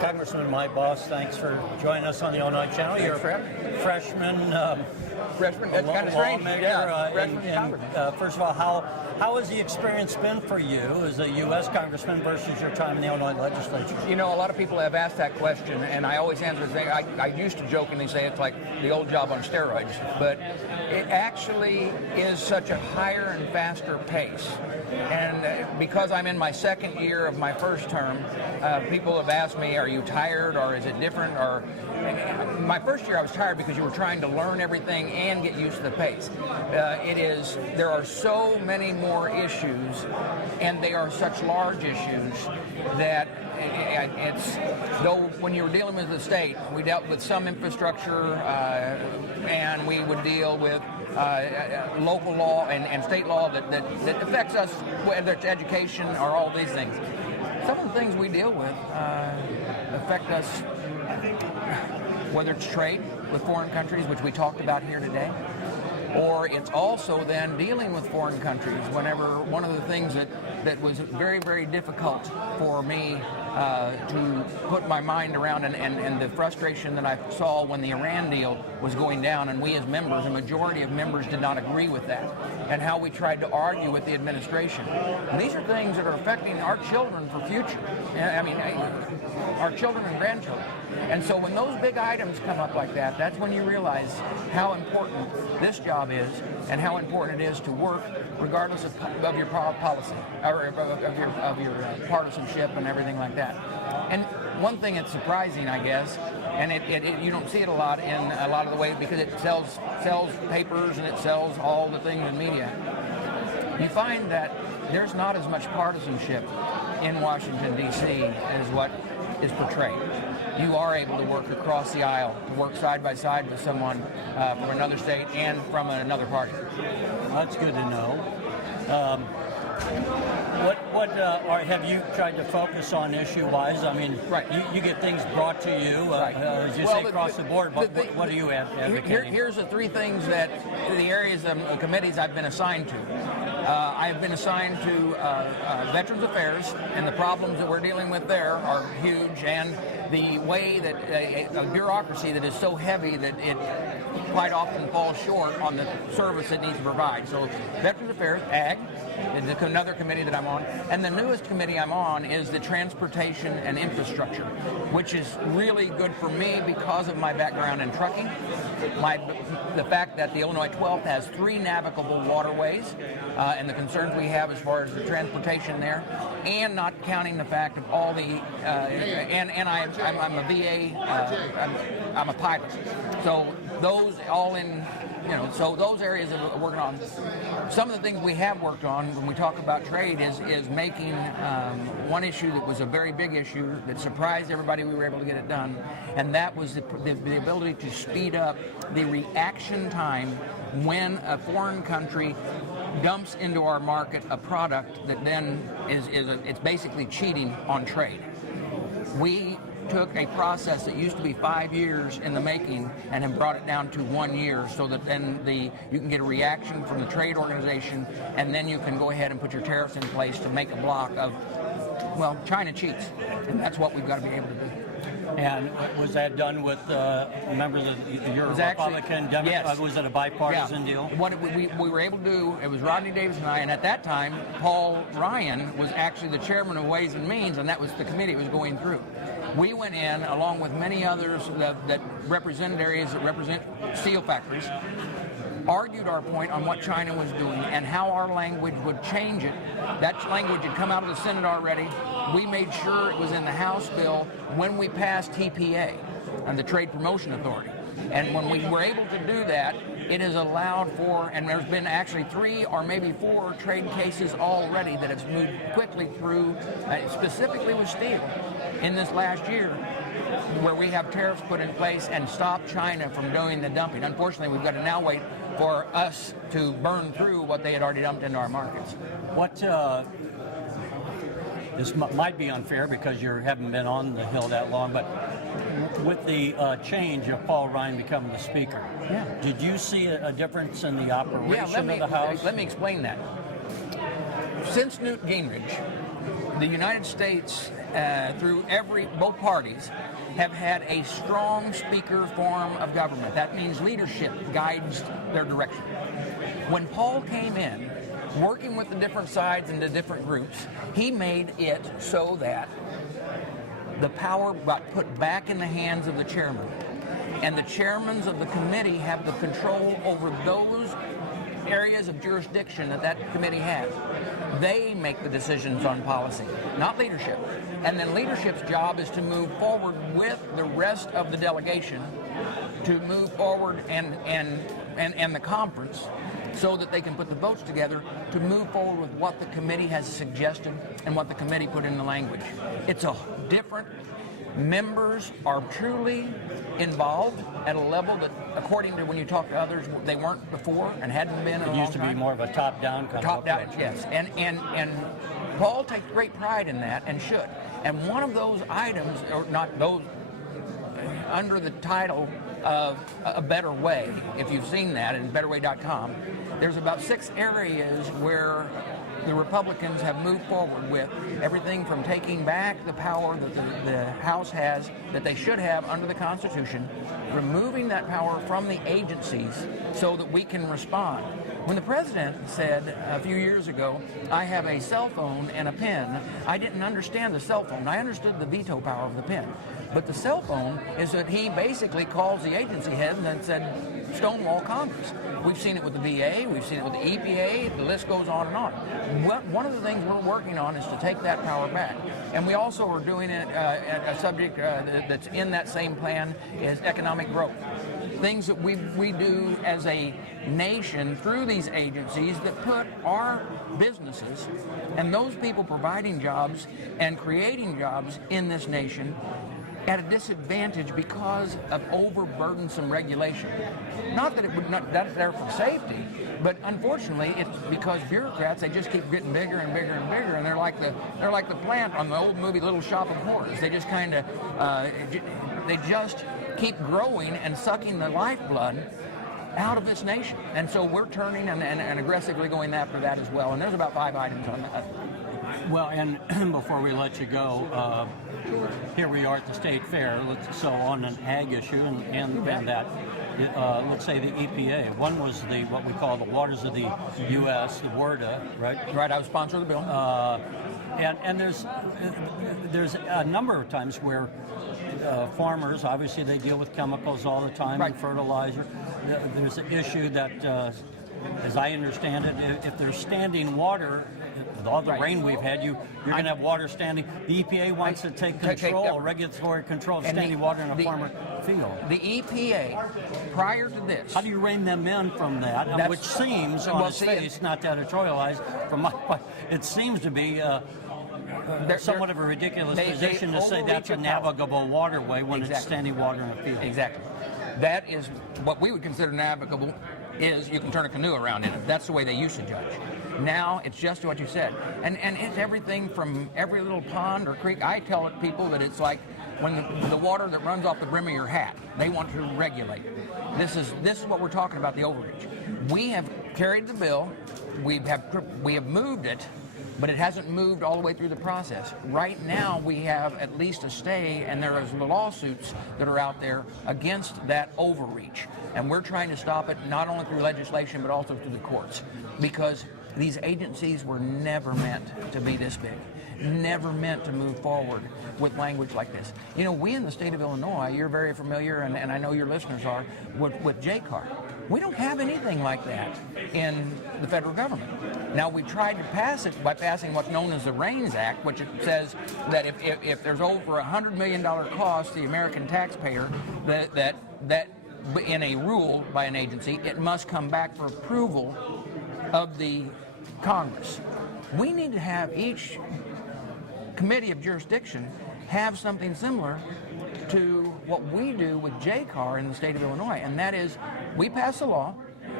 Congressman Mike Bost, thanks for joining us on the Illinois Channel. You're a freshman. Freshman, that's kind of strange. First of all, how has the experience been for you as a U.S. Congressman versus your time in the Illinois legislature? You know, a lot of people have asked that question, and I always answer the thing. I used to jokingly say it's like the old job on steroids, but it actually is such a higher and faster pace. And because I'm in my second year of my first term, people have asked me, are you tired, or is it different? Or my first year I was tired because you were trying to learn everything and get used to the pace. There are so many more issues, and they are such large issues that though when you were dealing with the state, we dealt with some infrastructure, and we would deal with local law and state law that affects us, whether it's education or all these things. Some of the things we deal with affect us, whether it's trade with foreign countries, which we talked about here today, or it's also then dealing with foreign countries. Whenever one of the things that was very, very difficult for me to put my mind around, and the frustration that I saw when the Iran deal was going down, and we as members, a majority of members did not agree with that, and how we tried to argue with the administration. And these are things that are affecting our children for future. I mean, our children and grandchildren. And so when those big items come up like that, that's when you realize how important this job is and how important it is to work regardless of your policy or of your partisanship and everything like that. And one thing that's surprising, I guess, and you don't see it a lot in a lot of the way because it sells papers and it sells all the things in media. You find that there's not as much partisanship in Washington, D.C. as what is portrayed. You are able to work across the aisle, to work side by side with someone from another state and from another party. That's good to know. Or have you tried to focus on issue-wise? I mean, right. You get things brought to you, as you say, across the board. But what do you advocate? Here's the three things that the areas of committees I've been assigned to. I have been assigned to Veterans Affairs, and the problems that we're dealing with there are huge, and the way that a bureaucracy that is so heavy that it quite often falls short on the service it needs to provide. So Veterans Affairs, Ag, is another committee that I'm on, and the newest committee I'm on is the Transportation and Infrastructure, which is really good for me because of my background in trucking, the fact that the Illinois 12th has 3 navigable waterways, and the concerns we have as far as the transportation there, and not counting the fact of all the I'm a VA, I'm a pilot, so those all in. So those areas that we're working on. Some of the things we have worked on when we talk about trade is making one issue that was a very big issue that surprised everybody we were able to get it done, and that was the ability to speed up the reaction time when a foreign country dumps into our market a product that then it's basically cheating on trade. We took a process that used to be 5 years in the making and have brought it down to 1 year, so that then you can get a reaction from the trade organization, and then you can go ahead and put your tariffs in place to make a block of, well, China cheats, and that's what we've got to be able to do. And was that done with members of your Republican, Democrat? Yes. Was it a bipartisan deal? What we were able to do, it was Rodney Davis and I, and at that time, Paul Ryan was actually the chairman of Ways and Means, and that was the committee it was going through. We went in, along with many others that represented areas that represent steel factories, argued our point on what China was doing and how our language would change it. That language had come out of the Senate already. We made sure it was in the House bill when we passed TPA and the Trade Promotion Authority. And when we were able to do that, it has allowed for, and there's been actually 3 or maybe 4 trade cases already that have moved quickly through, specifically with steel, in this last year, where we have tariffs put in place and stop China from doing the dumping. Unfortunately, we've got to now wait for us to burn through what they had already dumped into our markets. This might be unfair because you haven't been on the Hill that long, but with the change of Paul Ryan becoming the Speaker, did you see a difference in the operation of the House? Let me explain that. Since Newt Gingrich the United States, through both parties, have had a strong speaker form of government. That means leadership guides their direction. When Paul came in, working with the different sides and the different groups, he made it so that the power got put back in the hands of the chairman. And the chairmen of the committee have the control over those areas of jurisdiction that committee has. They make the decisions on policy, not leadership. And then leadership's job is to move forward with the rest of the delegation to move forward and the conference so that they can put the votes together to move forward with what the committee has suggested and what the committee put in the language. It's a different. Members are truly involved at a level that, according to when you talk to others, they weren't before and hadn't been in a long time. It used to be more of a top-down kind of approach. Yes. And Paul takes great pride in that and should. And one of those items, or not those, under the title of A Better Way, if you've seen that in betterway.com, there's about 6 areas where the Republicans have moved forward with everything from taking back the power that the House has, that they should have under the Constitution, removing that power from the agencies so that we can respond. When the president said a few years ago, I have a cell phone and a pen, I didn't understand the cell phone. I understood the veto power of the pen. But the cell phone is that he basically calls the agency heads and said, stonewall Congress. We've seen it with the VA, we've seen it with the EPA, the list goes on and on. One of the things we're working on is to take that power back. And we also are doing it, a subject that's in that same plan is economic growth. Things that we do as a nation through these agencies that put our businesses and those people providing jobs and creating jobs in this nation at a disadvantage because of overburdensome regulation. Not that that's there for safety, but unfortunately it's because bureaucrats, they just keep getting bigger and bigger and bigger, and they're like the plant on the old movie Little Shop of Horrors. They just kind of they just keep growing and sucking the lifeblood out of this nation. And so we're turning and aggressively going after that as well. And there's about 5 items on that. Well, and before we let you go, here we are at the State Fair. So on an ag issue and that, let's say the EPA. One was what we call the Waters of the U.S., the WRDA, right? Right, I was sponsor of the bill. And there's a number of times where farmers, obviously they deal with chemicals all the time, right, and fertilizer. There's an issue that, as I understand it, if there's standing water, with all the rain we've had, you're going to have water standing. The EPA wants to take control, regulatory control of standing water in a farmer field. The EPA, prior to this... How do you rein them in from that? Which seems, on its face, not to editorialize, from my point, it seems to be somewhat of a ridiculous position to say that's a navigable waterway when it's standing water in a field. Exactly. That is what we would consider navigable, is you can turn a canoe around in it. That's the way they used to judge. Now it's just what you said. And it's everything from every little pond or creek. I tell people that it's like when the water that runs off the brim of your hat, they want to regulate. This is what we're talking about, the overreach. We have carried the bill, we have moved it, but it hasn't moved all the way through the process. Right now, we have at least a stay, and there is lawsuits that are out there against that overreach. And we're trying to stop it not only through legislation, but also through the courts. Because these agencies were never meant to be this big, never meant to move forward with language like this. You know, we in the state of Illinois, you're very familiar, and I know your listeners are, with JCAR. We don't have anything like that in the federal government. Now, we tried to pass it by passing what's known as the REINS Act, which it says that if there's over $100 million cost to the American taxpayer, that in a rule by an agency, it must come back for approval of the Congress. We need to have each committee of jurisdiction have something similar to what we do with JCAR in the state of Illinois, and that is we pass a law,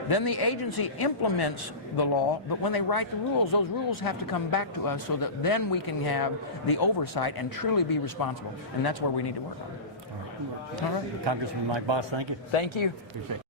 then the agency implements the law, but when they write the rules, those rules have to come back to us so that then we can have the oversight and truly be responsible, and that's where we need to work on. All right. Congressman Mike Bost, thank you. Thank you. Appreciate it.